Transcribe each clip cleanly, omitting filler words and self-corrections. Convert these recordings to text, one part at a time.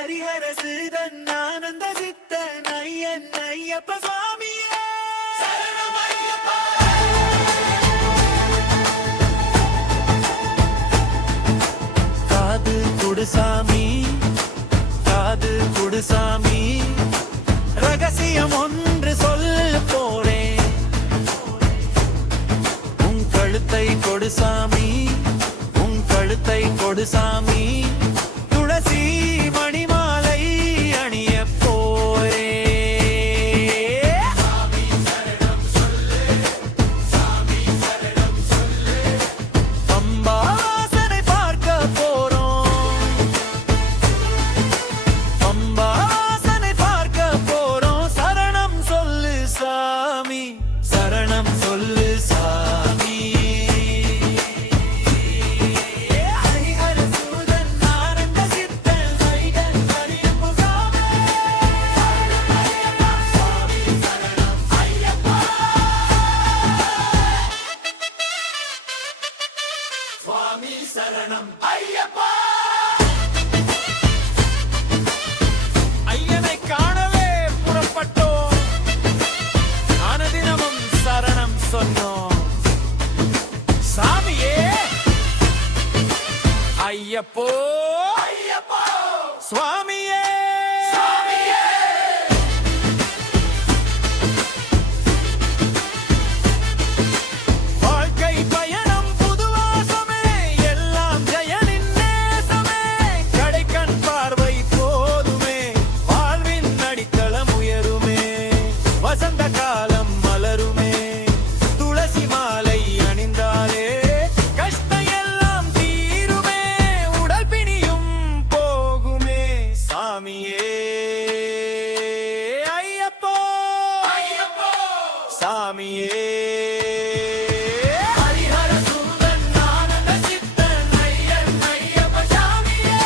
ஹரிஹர சீதன் ஆனந்த சித்தன் ஐயன் ஐயப்ப சுவாமியே சரணம் ஐயப்பா. காது குடுசாமி காது குடுசாமி ரகசியம் ஒன்று சொல்ல போறேன். உன் கழுத்தை கொடுசாமி உன் கழுத்தை கொடுசாமி துளசி மணிமாலை அணிய போரே. சாமி சரணம் சொல்லு சாமி சரணம் சொல்லு. பம்பா வாசனை பார்க்க போறோம் பம்பா வாசனை பார்க்க போறோம். சரணம் சொல்லு சாமி சரணம் சொல்லு சாமி. சரணம் ஐயப்பா. ஐயனை காணவே புறப்பட்டோம். அனுதினமும் சரணம் சொன்னோம். சாமியே ஐயப்போ ஐயப்போ சுவாமியே சுவாமியே. வாழ்க்கை பயணம் புதுவாசமே எல்லாம் ஜெயனின் நேசமே. கடைக்கண் பார்வை போதுமே வாழ்வின் அடித்தளம் உயருமே. வசந்த காலம் மலருமே துளசி மாலை அணிந்தாலே கஷ்டம் எல்லாம் தீருமே. உடல் பிணியும் போகுமே. சாமியே ஐயப்போ ஐயப்போ சாமியே. ஹரிஹர சூதன் ஆனந்த சித்தன் ஐயன் ஐயப்ப சாமியே.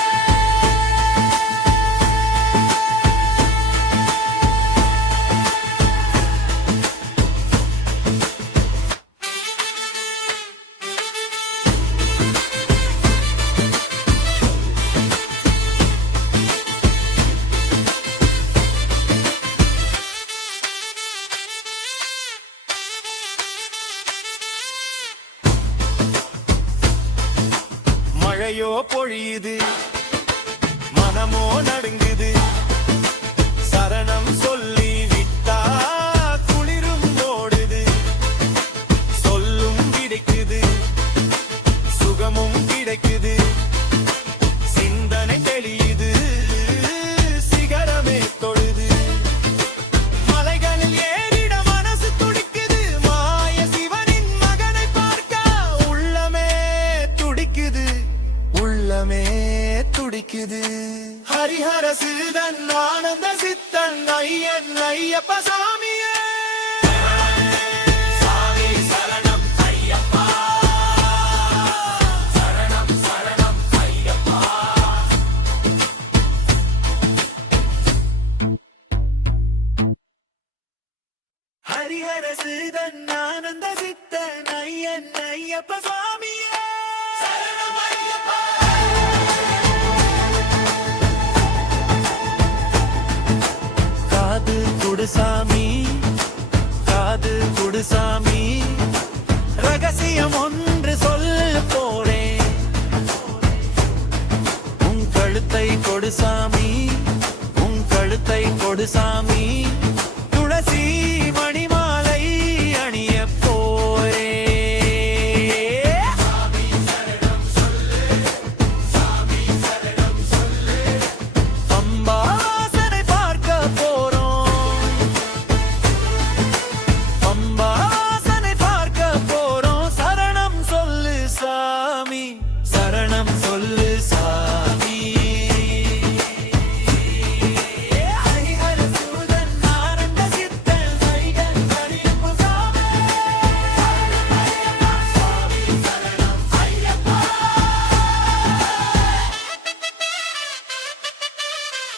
மழையோ பொழியுது மனமோ நடுங்குது. சரணம் சொல்லி விட்டா குளிரும் ஓடுது. சொல்லும் கிடைக்குது சுகமும் கிடைக்குது. சிந்தனை தெளியுது சிகரமே தொழுது. மலைகளில் ஏறிட மனசு துடிக்குது. மாய சிவனின் மகனை பார்க்க உள்ளமே துடிக்குது உள்ளமே துடிக்குது. ஹரிஹர சீதன் ஆனந்த சித்தன் ஐயன் ஐயப்ப சாமியே. சாமி சரணம் ஐயப்பா சரணம் சரணம் ஐயப்பா. ஹரிஹர சீதன் ஆனந்த சித்தன் ஐயன் ஐயப்ப சுவாமியே சரணம் ஐயப்பா. காது குடுசாமி காது குடுசாமி ரகசியம் ஒன்று சொல்ல போறேன். உன் கழுத்தை கொடுசாமி உன் கழுத்தை கொடுசாமி துளசி மணிமாலை அணிய போரே. சாமி சரணம் சொல்லு சாமி சரணம் சொல்லு. பம்பா வாசனை பார்க்க போறோம் பம்பா வாசனை பார்க்க போறோம். சரணம் சொல்லு சாமி சரணம் சொல்லு சாமி. ஹரிஹர சூதன் ஆனந்த சித்தன் ஐயன் ஐயப்ப சாமி. சாமி சரணம் ஐயப்பா.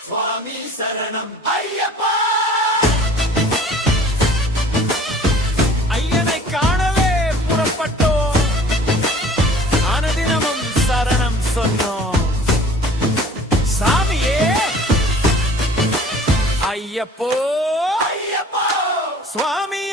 சுவாமி சரணம் ஐயப்பா. ஐயனை காணவே புறப்பட்டோம். அனுதினமும் சரணம் சொன்னோம். சாமியே ஐயப்போ ஐயப்போ சுவாமி